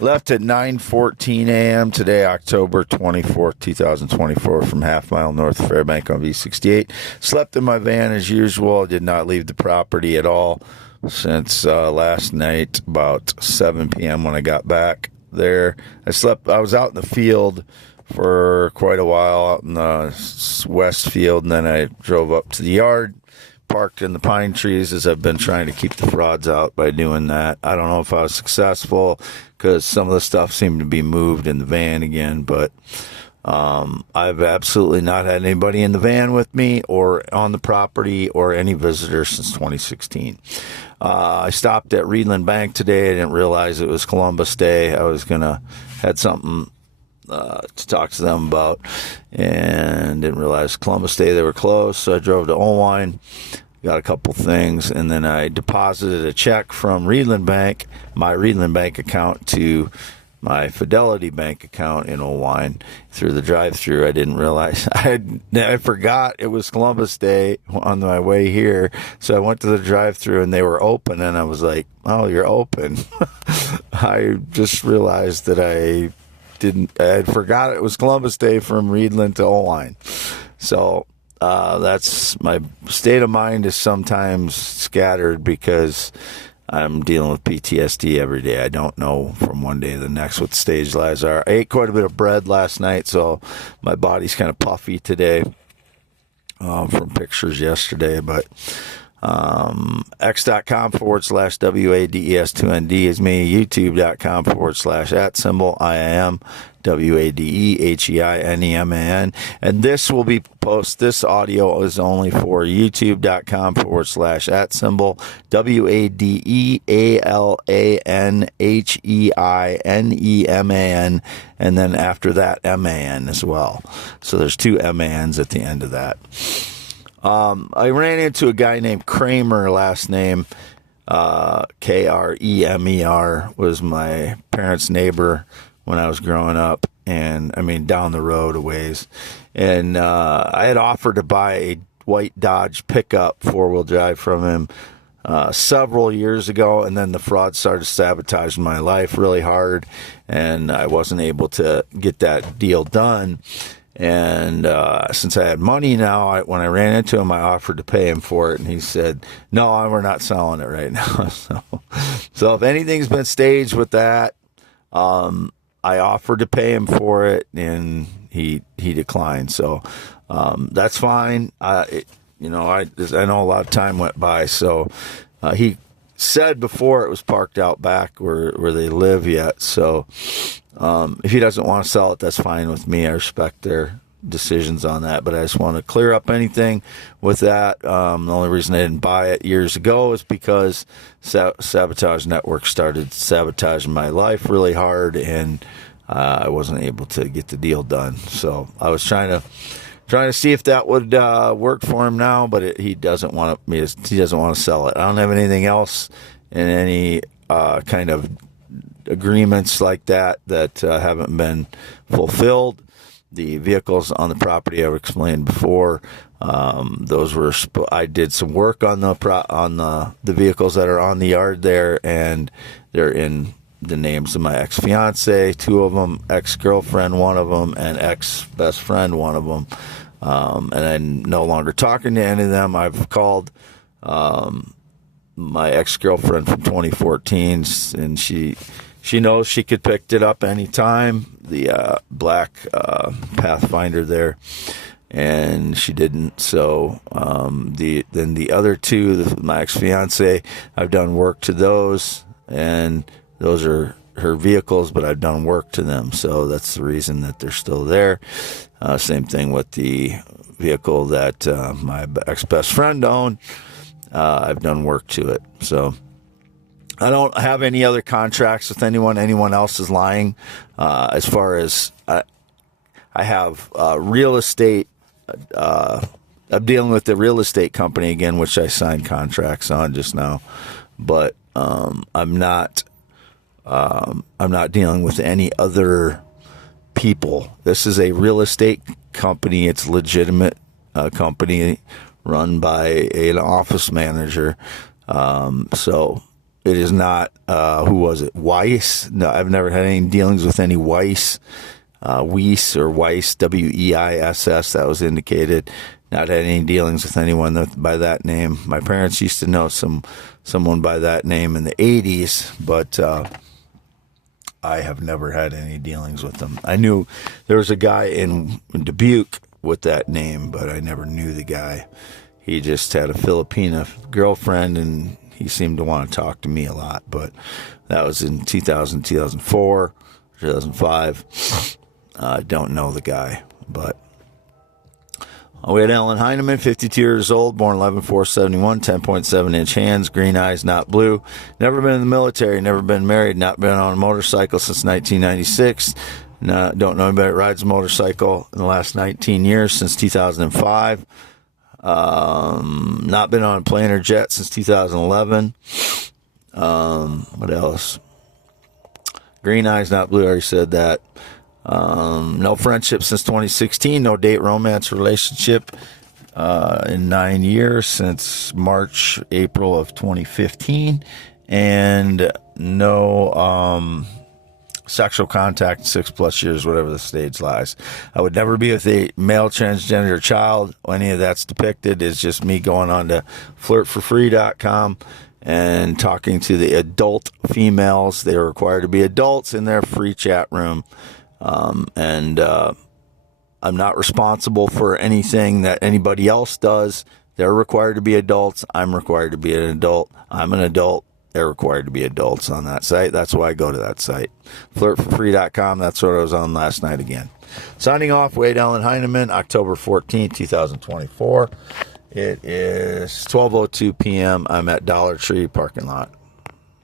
Left at 9:14 a.m. today, October 24th, 2024, from half mile north of Fairbank on V68. Slept in my van as usual. Did not leave the property at all since last night, about 7 p.m. when I got back there. I was out in the field for quite a while, out in the west field, and then I drove up to the yard, parked in the pine trees, as I've been trying to keep the frauds out by doing that. I don't know if I was successful because some of the stuff seemed to be moved in the van again, but I've absolutely not had anybody in the van with me or on the property or any visitors since 2016. I stopped at Readlyn Bank today. I didn't realize it was Columbus Day. I was had something to talk to them about, and didn't realize Columbus Day they were closed, so I drove to Owine, got a couple things, and then I deposited a check from Readlyn Bank, my Readlyn Bank account, to my Fidelity Bank account in Owine through the drive-thru. I didn't realize. I forgot it was Columbus Day on my way here, so I went to the drive-thru and they were open, and I was like, "Oh, you're open." I just realized that I forgot it was Columbus Day from Readlyn to Owine. So that's my state of mind is sometimes scattered because I'm dealing with PTSD every day. I don't know from one day to the next what the stage lies are. I ate quite a bit of bread last night, so my body's kind of puffy today from pictures yesterday, but x.com/WADES2ND is me. YouTube.com/@ IAM WADEHEINEMAN. And this will be this audio is only for youtube.com/@ WADEALANHEINEMAN. And then after that, MAN as well. So there's two MANs at the end of that. I ran into a guy named Kramer, last name Kremer, was my parents' neighbor when I was growing up, and I mean down the road a ways. And I had offered to buy a white Dodge pickup 4-wheel drive from him several years ago, and then the fraud started sabotaging my life really hard, and I wasn't able to get that deal done. And since I had money now, when I ran into him, I offered to pay him for it, and he said, "No, we're not selling it right now." So if anything's been staged with that, I offered to pay him for it, and he declined. So that's fine. I know a lot of time went by, so he said before it was parked out back where they live yet. So if he doesn't want to sell it, that's fine with me. I respect their decisions on that, but I just want to clear up anything with that. The only reason I didn't buy it years ago is because Sabotage Network started sabotaging my life really hard, and I wasn't able to get the deal done. So I was trying to see if that would work for him now, but he doesn't want to sell it. I don't have anything else in any kind of agreements like that haven't been fulfilled. The vehicles on the property I've explained before, those were I did some work on the vehicles that are on the yard there, and they're in the names of my ex-fiance, 2 of them, ex-girlfriend, 1 of them, and ex-best friend, 1 of them. And I'm no longer talking to any of them. I've called my ex-girlfriend from 2014, and she knows she could pick it up anytime, the black Pathfinder there, and she didn't. So then the other 2, my ex-fiance, I've done work to those, and those are her vehicles, but I've done work to them, so that's the reason that they're still there. Same thing with the vehicle that my ex-best friend owned. I've done work to it, so I don't have any other contracts with anyone. Anyone else is lying. As far as I have real estate, I'm dealing with the real estate company again, which I signed contracts on just now, but I'm not dealing with any other people. This is a real estate company. It's a legitimate company run by an office manager. So It is not, who was it? Weiss? No, I've never had any dealings with any Weiss. Weiss or Weiss, Weiss, that was indicated. Not had any dealings with anyone by that name. My parents used to know someone by that name in the 80s, but I have never had any dealings with them. I knew there was a guy in Dubuque with that name, but I never knew the guy. He just had a Filipina girlfriend, and he seemed to want to talk to me a lot, but that was in 2000, 2004, 2005. I don't know the guy, but we had Ellen Heineman, 52 years old, born 11/4/71, 10.7-inch hands, green eyes, not blue. Never been in the military, never been married, not been on a motorcycle since 1996. Don't know anybody that rides a motorcycle in the last 19 years, since 2005. Not been on a plane or jet since 2011. What else? Green eyes, not blue. I already said that. No friendship since 2016. No date, romance, relationship in 9 years, since March, April of 2015. And no sexual contact in 6+ years, whatever the stage lies. I would never be with a male transgender child. Any of that's depicted is just me going on to flirtforfree.com and talking to the adult females. They are required to be adults in their free chat room. And I'm not responsible for anything that anybody else does. They're required to be adults. I'm required to be an adult. I'm an adult. They're required to be adults on that site. That's why I go to that site. Flirtforfree.com. That's what I was on last night again. Signing off, Wade Allen Heineman, October 14th, 2024. It is 12:02 p.m. I'm at Dollar Tree parking lot.